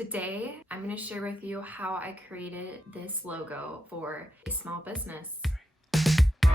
Today, I'm going to share with you how I created this logo for a small business. For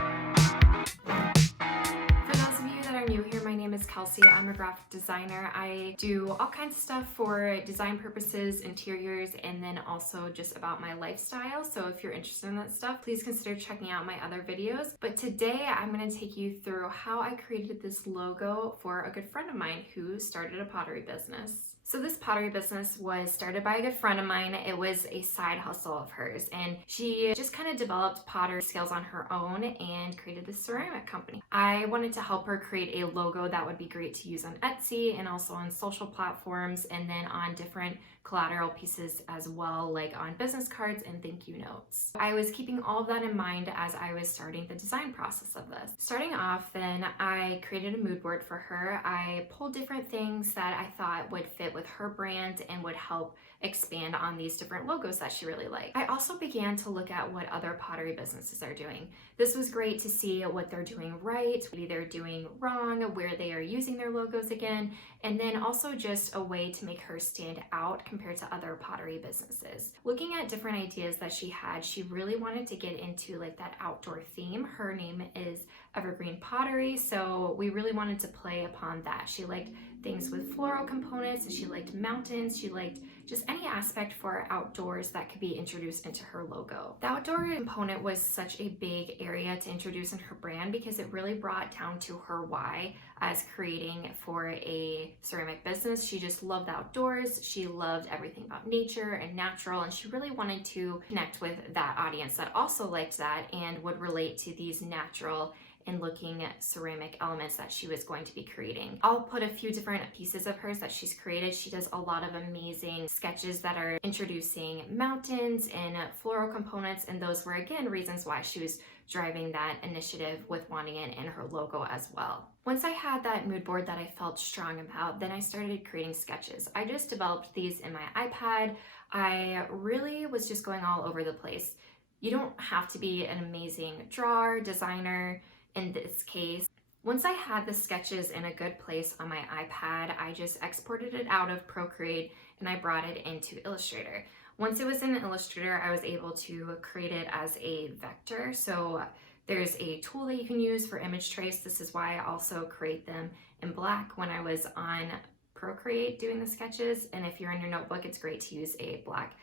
those of you that are new here, my name is Kelsey. I'm a graphic designer. I do all kinds of stuff for design purposes, interiors, and then also just about my lifestyle. So if you're interested in that stuff, please consider checking out my other videos. But today I'm going to take you through how I created this logo for a good friend of mine who started a pottery business. So this pottery business was started by a good friend of mine. It was a side hustle of hers, and she just kind of developed pottery skills on her own and created this ceramic company. I wanted to help her create a logo that would be great to use on Etsy and also on social platforms, and then on different collateral pieces as well, like on business cards and thank you notes. I was keeping all of that in mind as I was starting the design process of this. Starting off, then I created a mood board for her. I pulled different things that I thought would fit with her brand and would help expand on these different logos that she really liked. I also began to look at what other pottery businesses are doing. This was great to see what they're doing right, what they're doing wrong, where they are using their logos again, and then also just a way to make her stand out compared to other pottery businesses. Looking at different ideas that she had, she really wanted to get into like that outdoor theme. Her name is Evergreen Pottery, so we really wanted to play upon that. She liked things with floral components, and she liked mountains, she liked just any aspect for outdoors that could be introduced into her logo. The outdoor component was such a big area to introduce in her brand because it really brought down to her why as creating for a ceramic business. She just loved the outdoors, she loved everything about nature and natural, and she really wanted to connect with that audience that also liked that and would relate to these natural and looking at ceramic elements that she was going to be creating. I'll put a few different pieces of hers that she's created. She does a lot of amazing sketches that are introducing mountains and floral components, and those were again reasons why she was driving that initiative with wanting it in her logo as well. Once I had that mood board that I felt strong about, then I started creating sketches. I just developed these in my iPad. I really was just going all over the place. You don't have to be an amazing drawer, designer, in this case. Once I had the sketches in a good place on my iPad, I just exported it out of Procreate and I brought it into Illustrator. Once it was in Illustrator, I was able to create it as a vector. So there's a tool that you can use for image trace. This is why I also create them in black when I was on Procreate doing the sketches. And if you're in your notebook, it's great to use a black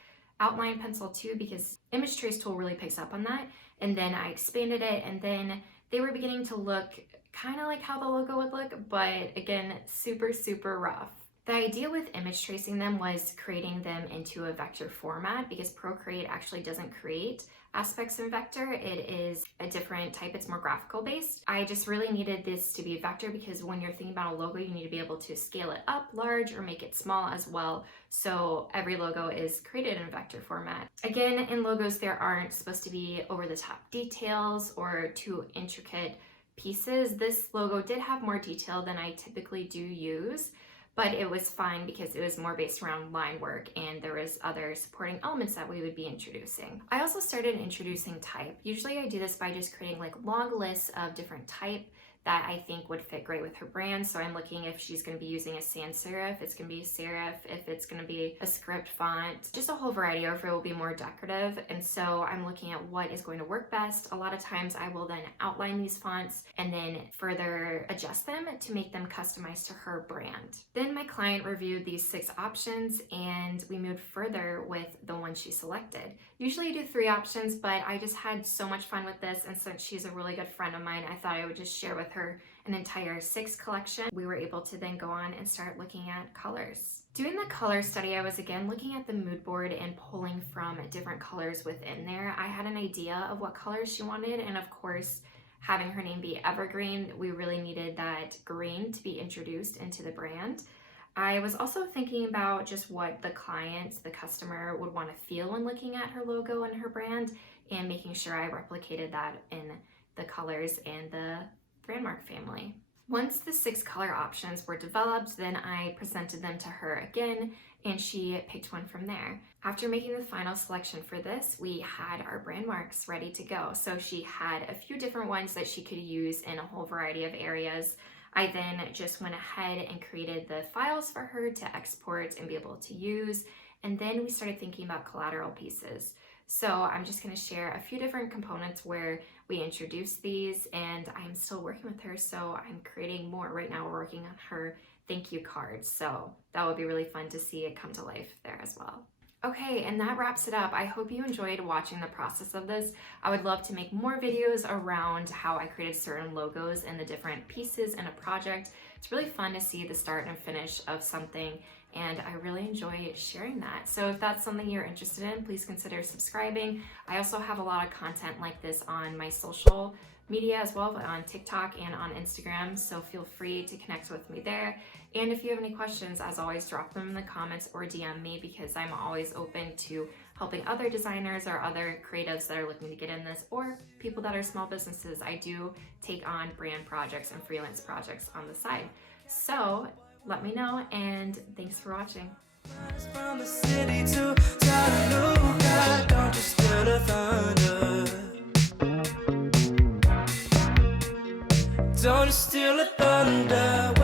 outline pencil too, because image trace tool really picks up on that. And then I expanded it, and then they were beginning to look kind of like how the logo would look, but again, super, super rough. The idea with image tracing them was creating them into a vector format because Procreate actually doesn't create aspects in vector. It is a different type, it's more graphical based. I just really needed this to be a vector because when you're thinking about a logo, you need to be able to scale it up large or make it small as well. So every logo is created in vector format. Again, in logos, there aren't supposed to be over the top details or too intricate pieces. This logo did have more detail than I typically do use, but it was fine because it was more based around line work and there was other supporting elements that we would be introducing. I also started introducing type. Usually I do this by just creating like long lists of different type that I think would fit great with her brand. So I'm looking if she's going to be using a sans serif, it's going to be a serif, if it's going to be a script font, just a whole variety, or if it will be more decorative. And so I'm looking at what is going to work best. A lot of times I will then outline these fonts and then further adjust them to make them customized to her brand. Then my client reviewed these 6 options and we moved further with the one she selected. Usually I do 3 options, but I just had so much fun with this, and since she's a really good friend of mine, I thought I would just share with her an entire 6 collection. We were able to then go on and start looking at colors. Doing the color study, I was again looking at the mood board and pulling from different colors within there. I had an idea of what colors she wanted, and of course, having her name be Evergreen, we really needed that green to be introduced into the brand. I was also thinking about just what the client, the customer, would want to feel when looking at her logo and her brand, and making sure I replicated that in the colors and the brandmark family. Once the 6 color options were developed, then I presented them to her again, and she picked one from there. After making the final selection for this, we had our brand marks ready to go. So she had a few different ones that she could use in a whole variety of areas. I then just went ahead and created the files for her to export and be able to use. And then we started thinking about collateral pieces. So I'm just going to share a few different components where we introduced these, and I'm still working with her, so I'm creating more. Right now we're working on her thank you cards, so that would be really fun to see it come to life there as well. Okay, and that wraps it up. I hope you enjoyed watching the process of this. I would love to make more videos around how I created certain logos and the different pieces in a project. It's really fun to see the start and finish of something, and I really enjoy sharing that. So if that's something you're interested in, please consider subscribing. I also have a lot of content like this on my social media as well, on TikTok and on Instagram, so feel free to connect with me there. And if you have any questions, as always, drop them in the comments or DM me, because I'm always open to helping other designers or other creatives that are looking to get in this, or people that are small businesses. I do take on brand projects and freelance projects on the side. So let me know, and thanks for watching. From the city to Chattanooga, don't you steal the thunder. Don't you steal the thunder.